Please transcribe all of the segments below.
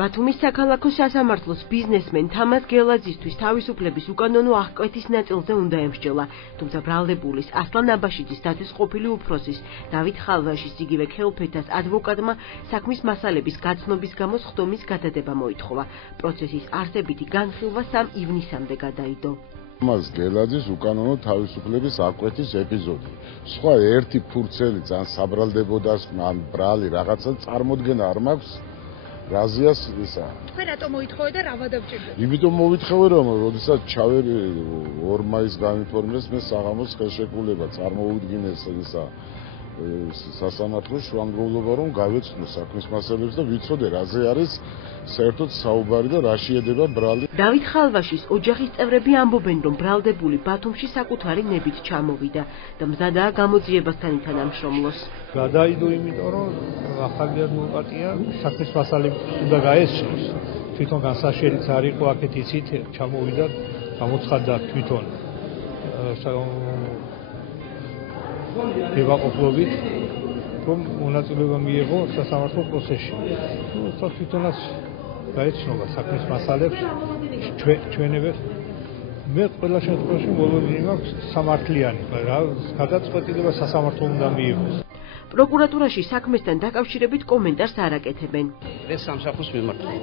ბათუმის საქალაქო სასამართლოს ბიზნესმენ თამაზ გელაძისთვის თავისუფლების უკანონო აღკვეთის ნაწილზე უნდა ემსჯელა, თუმცა ბრალდებულის ასლან აბაშიძის დაცვის ყოფილი უფროსის დავით ხალვაშის იგივე ქელფეთას ადვოკატმა საქმის მასალების გაცნობის გამო სხდომის გადადება მოითხოვა. პროცესის არსებითი განხილვა 3 ივნისამდე გადაიდო. თამაზ გელაძის უკანონო თავისუფლების აღკვეთის ეპიზოდი. სხვა ერთი ფურცელი ძალიან საბრალდებოდას ან ბრალი რაღაცა წარმოდგენა არ მაქვს. რაზიას ისა. თქვენ რატომ მოითხოვე და რა ვადავჭირდეთ? იმიტომ მოვითხოვე რომ როდესაც ჩავერი 2 მაისს გამინფორმეს მე საღამოს ხელშეკრულება წარმოუდგინეს ისა სასამართლოს შუამდგომლობა რომ გავეცნო საქმის მასალებს და ვიცოდე რაზე არის საერთოდ საუბარი და რა შეედება ბრალი. დავით ხალვაშის ოჯახის წევრები ამბობენ რომ ბრალდებული ბათუმში საკუთარი ნებით ჩამოვიდა და მზადაა გამოძიებასთან თანამშრომლოს. გადაიდო იმიტომ რომ ახალი ადვოკატია საქმის მასალებს უნდა გაესწროს. თვითონ განსაშერიც არ იყო აქეთ იცით ჩამოვიდა გამოცხადდა თვითონ მივაყოფლობით რომ მონაწილეობა მიიღო სასამართლო პროცესში. თვითონაც გაეცნობა საქმის მასალებს ჩვენებებს. მე ყველა შემთხვევაში მოლოდინი მაქვს სამართლიანი, რა გადაწყვეტილება სასამართლო უნდა მიიღოს. პროკურატურაში საქმესთან დაკავშირებით კომენტარს არ აკეთებენ. ეს სამსახურს მიმართავს.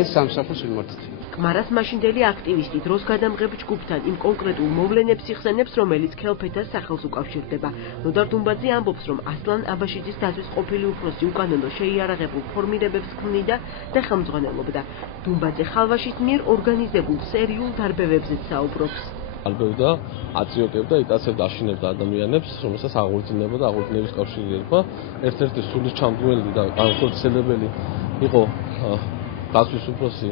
ეს სამსახურს მიმართავს. კმარას მაშინდელი აქტივისტი დროს გადამღებ ჯგუფთან იმ კონკრეტულ მოვლენებს იხსენებს, რომელიც ქელფეთას სახელს უკავშირდება. ნოდარ დუმბაძე ამბობს, რომ ასლან აბაშიძის დაცვის ყოფილი უფროსი უკანონო შეიარაღებულ ფორმირებებს ქმნიდა და ხელმძღვანელობდა. დუმბაძე ხალვაშის მიერ ორგანიზებულ სერიულ დარბევებზეც საუბრობს. ალბევდა, აწიოკებდა, იტაცებდა, აშინებდა ადამიანებს, რომელსაც აღორძინებოდა აღორძინების კავშირი ერქვა. ერთ-ერთი სულის ჩამდგმელი და განხორციელებელი იყო დაცვის უფროსი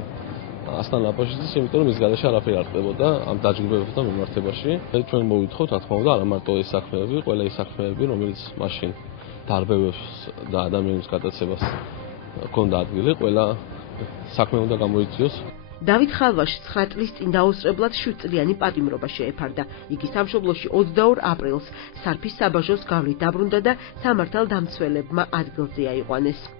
ასლან აბაშიძის, იმიტომ რომ ის გადაში არაფერი არ ხდებოდა ამ დაჯგუფებებთან მიმართებაში. ჩვენ მოვითხოვთ, რა თქმა უნდა, არა მარტო ეს საქმეები, ყველა ის საქმეები, რომელიც მაშინ დარბევებს და ადამიანის გადაცემას ჰქონდა ადგილი, ყველა საქმე უნდა გამოიწვიოს. დავით ხალვაშს 9 წლის წინ დაუსწრებლად 7 წლიანი პატიმრობა შეეფარდა. იგი სამშობლოში 22 აპრილს სარფის საბაჟოს გავლით დაბრუნდა და სამართალდამცველებმა ადგილზე აიყვანეს.